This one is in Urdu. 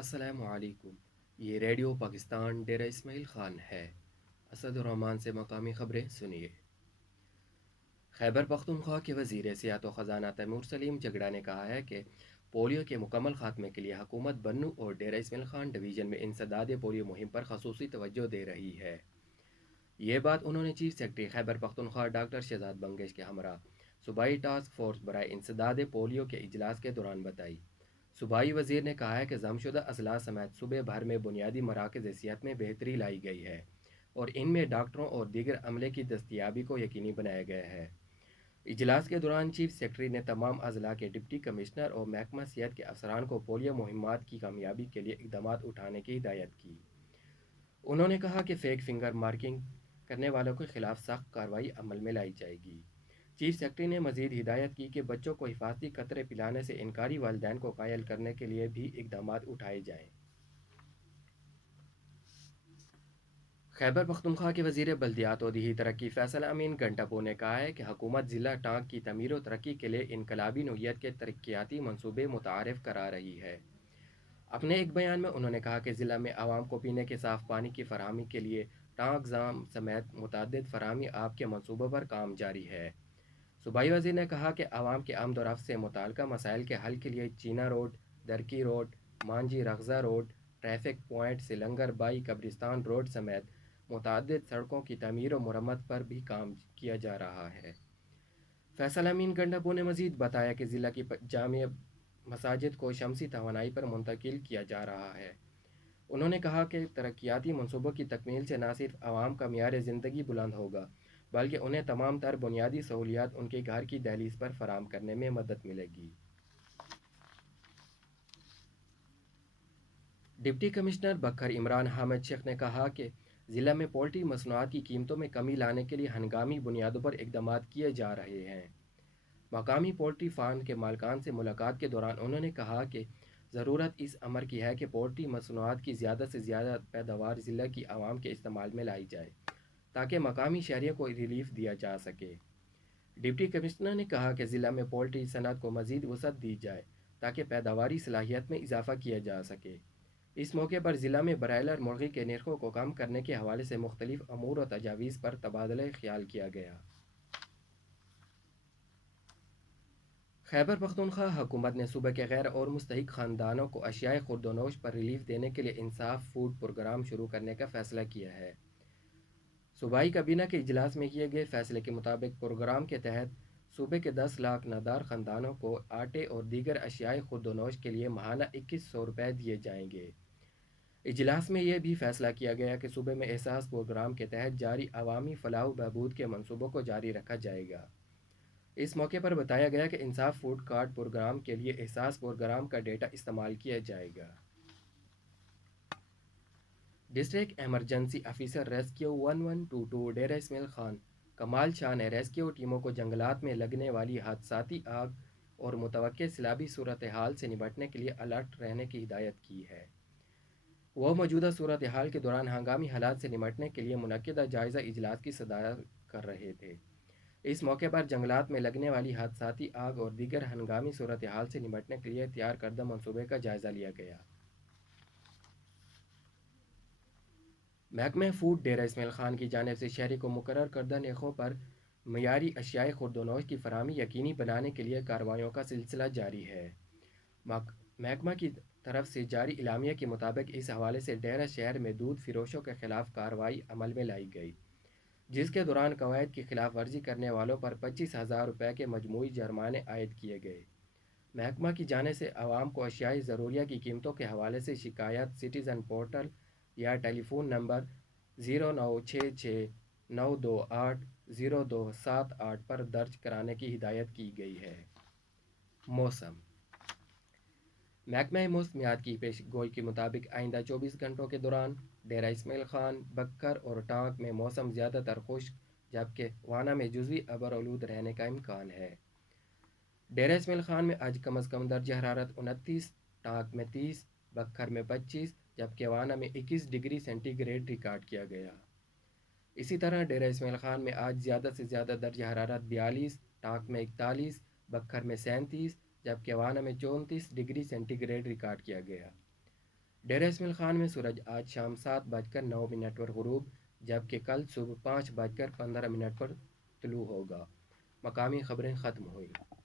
السلام علیکم۔ یہ ریڈیو پاکستان ڈیرہ اسماعیل خان ہے۔ اسد الرحمان سے مقامی خبریں سنیے۔ خیبر پختونخوا کے وزیر صحت و خزانہ تیمور سلیم جگڑا نے کہا ہے کہ پولیو کے مکمل خاتمے کے لیے حکومت بنوں اور ڈیرہ اسماعیل خان ڈویژن میں انسداد پولیو مہم پر خصوصی توجہ دے رہی ہے۔ یہ بات انہوں نے chief secretary Khyber Pakhtunkhwa doctor Shahzad Bangash کے ہمراہ صوبائی ٹاسک فورس برائے انسداد پولیو کے اجلاس کے دوران بتائی۔ صوبائی وزیر نے کہا ہے کہ ضم شدہ اضلاع سمیت صوبے بھر میں بنیادی مراکز صحت میں بہتری لائی گئی ہے اور ان میں ڈاکٹروں اور دیگر عملے کی دستیابی کو یقینی بنایا گیا ہے۔ اجلاس کے دوران چیف سیکرٹری نے تمام اضلاع کے ڈپٹی کمشنر اور محکمہ صحت کے افسران کو پولیو مہمات کی کامیابی کے لیے اقدامات اٹھانے کی ہدایت کی۔ انہوں نے کہا کہ فیک فنگر مارکنگ کرنے والوں کے خلاف سخت کارروائی عمل میں لائی جائے گی۔ چیف سیکرٹری نے مزید ہدایت کی کہ بچوں کو حفاظتی قطرے پلانے سے انکاری والدین کو قائل کرنے کے لیے بھی اقدامات اٹھائے جائیں۔ خیبر پختونخوا کے وزیر بلدیات و دیہی ترقی فیصل امین گنٹاپور نے کہا ہے کہ حکومت ضلع ٹانک کی تعمیر و ترقی کے لیے انقلابی نوعیت کے ترقیاتی منصوبے متعارف کرا رہی ہے۔ اپنے ایک بیان میں انہوں نے کہا کہ ضلع میں عوام کو پینے کے صاف پانی کی فراہمی کے لیے ٹانک ضام سمیت متعدد فراہمی آب کے منصوبوں پر کام جاری ہے۔ صوبائی وزیر نے کہا کہ عوام کے آمد و رفت سے متعلقہ مسائل کے حل کے لیے چینا روڈ، درکی روڈ، مانجی رغزہ روڈ، ٹریفک پوائنٹ سلنگر بائی قبرستان روڈ سمیت متعدد سڑکوں کی تعمیر و مرمت پر بھی کام کیا جا رہا ہے۔ فیصل امین گنڈاپور نے مزید بتایا کہ ضلع کی جامع مساجد کو شمسی توانائی پر منتقل کیا جا رہا ہے۔ انہوں نے کہا کہ ترقیاتی منصوبوں کی تکمیل سے نہ صرف عوام کا معیار زندگی بلند ہوگا بلکہ انہیں تمام تر بنیادی سہولیات ان کے گھر کی دہلیز پر فراہم کرنے میں مدد ملے گی۔ ڈپٹی کمشنر بکھر عمران حامد شیخ نے کہا کہ ضلع میں پولٹری مصنوعات کی قیمتوں میں کمی لانے کے لیے ہنگامی بنیادوں پر اقدامات کیے جا رہے ہیں۔ مقامی پولٹری فارم کے مالکان سے ملاقات کے دوران انہوں نے کہا کہ ضرورت اس امر کی ہے کہ پولٹری مصنوعات کی زیادہ سے زیادہ پیداوار ضلع کی عوام کے استعمال میں لائی جائے تاکہ مقامی شہریوں کو ریلیف دیا جا سکے۔ ڈپٹی کمشنر نے کہا کہ ضلع میں پولٹری صنعت کو مزید وسعت دی جائے تاکہ پیداواری صلاحیت میں اضافہ کیا جا سکے۔ اس موقع پر ضلع میں برائلر مرغی کے نرخوں کو کم کرنے کے حوالے سے مختلف امور و تجاویز پر تبادلہ خیال کیا گیا۔ خیبر پختونخوا حکومت نے صوبہ کے غیر اور مستحق خاندانوں کو اشیائے خورد و نوش پر ریلیف دینے کے لیے انصاف فوڈ پروگرام شروع کرنے کا فیصلہ کیا ہے۔ صوبائی کابینہ کے اجلاس میں کیے گئے فیصلے کے مطابق پروگرام کے تحت صوبے کے 10 لاکھ نادار خاندانوں کو آٹے اور دیگر اشیائے خورد و نوش کے لیے ماہانہ 2100 روپے دیے جائیں گے۔ اجلاس میں یہ بھی فیصلہ کیا گیا کہ صوبے میں احساس پروگرام کے تحت جاری عوامی فلاح و بہبود کے منصوبوں کو جاری رکھا جائے گا۔ اس موقع پر بتایا گیا کہ انصاف فوڈ کارڈ پروگرام کے لیے احساس پروگرام کا ڈیٹا استعمال کیا جائے گا۔ District emergency officer rescue 1122 Dera Ismail Khan کمال شاہ نے ریسکیو ٹیموں کو جنگلات میں لگنے والی حادثاتی آگ اور متوقع سیلابی صورتحال سے نمٹنے کے لیے الرٹ رہنے کی ہدایت کی ہے۔ وہ موجودہ صورتحال کے دوران ہنگامی حالات سے نمٹنے کے لیے منعقدہ جائزہ اجلاس کی صدارت کر رہے تھے۔ اس موقع پر جنگلات میں لگنے والی حادثاتی آگ اور دیگر ہنگامی صورتحال سے نمٹنے کے لیے تیار کردہ منصوبے کا جائزہ لیا گیا۔ محکمہ فوڈ ڈیرہ اسماعیل خان کی جانب سے شہری کو مقرر کردہ نرخوں پر معیاری اشیائے خورد و نوش کی فراہمی یقینی بنانے کے لیے کارروائیوں کا سلسلہ جاری ہے۔ محکمہ کی طرف سے جاری اعلامیہ کے مطابق اس حوالے سے ڈیرہ شہر میں دودھ فروشوں کے خلاف کارروائی عمل میں لائی گئی، جس کے دوران قواعد کی خلاف ورزی کرنے والوں پر 25,000 روپے کے مجموعی جرمانے عائد کیے گئے۔ محکمہ کی جانب سے عوام کو اشیائے ضروریہ کی قیمتوں کے حوالے سے شکایات سٹیزن پورٹل یا ٹیلی فون نمبر 0966928027 پر درج کرانے کی ہدایت کی گئی ہے۔ موسم محکمہ موسمیات کی پیش گوئی کے مطابق آئندہ 24 گھنٹوں کے دوران ڈیرہ اسماعیل خان، بکر اور ٹانک میں موسم زیادہ تر خشک جبکہ وانا میں جزوی ابر آلود رہنے کا امکان ہے۔ ڈیرہ اسماعیل خان میں آج کم از کم درجہ حرارت 29، ٹانک میں 30، بکر میں 25 جبکہ وانا میں 21 ڈگری سینٹی گریڈ ریکارڈ کیا گیا۔ اسی طرح ڈیرہ اسماعیل خان میں آج زیادہ سے زیادہ درجہ حرارت 42، ٹانک میں 41، بکر میں 37 جبکہ وانا میں 34 ڈگری سینٹی گریڈ ریکارڈ کیا گیا۔ ڈیرہ اسمیل خان میں سورج آج شام 7:09 پر غروب جبکہ کل صبح 5:15 پر طلوع ہوگا۔ مقامی خبریں ختم ہوئیں۔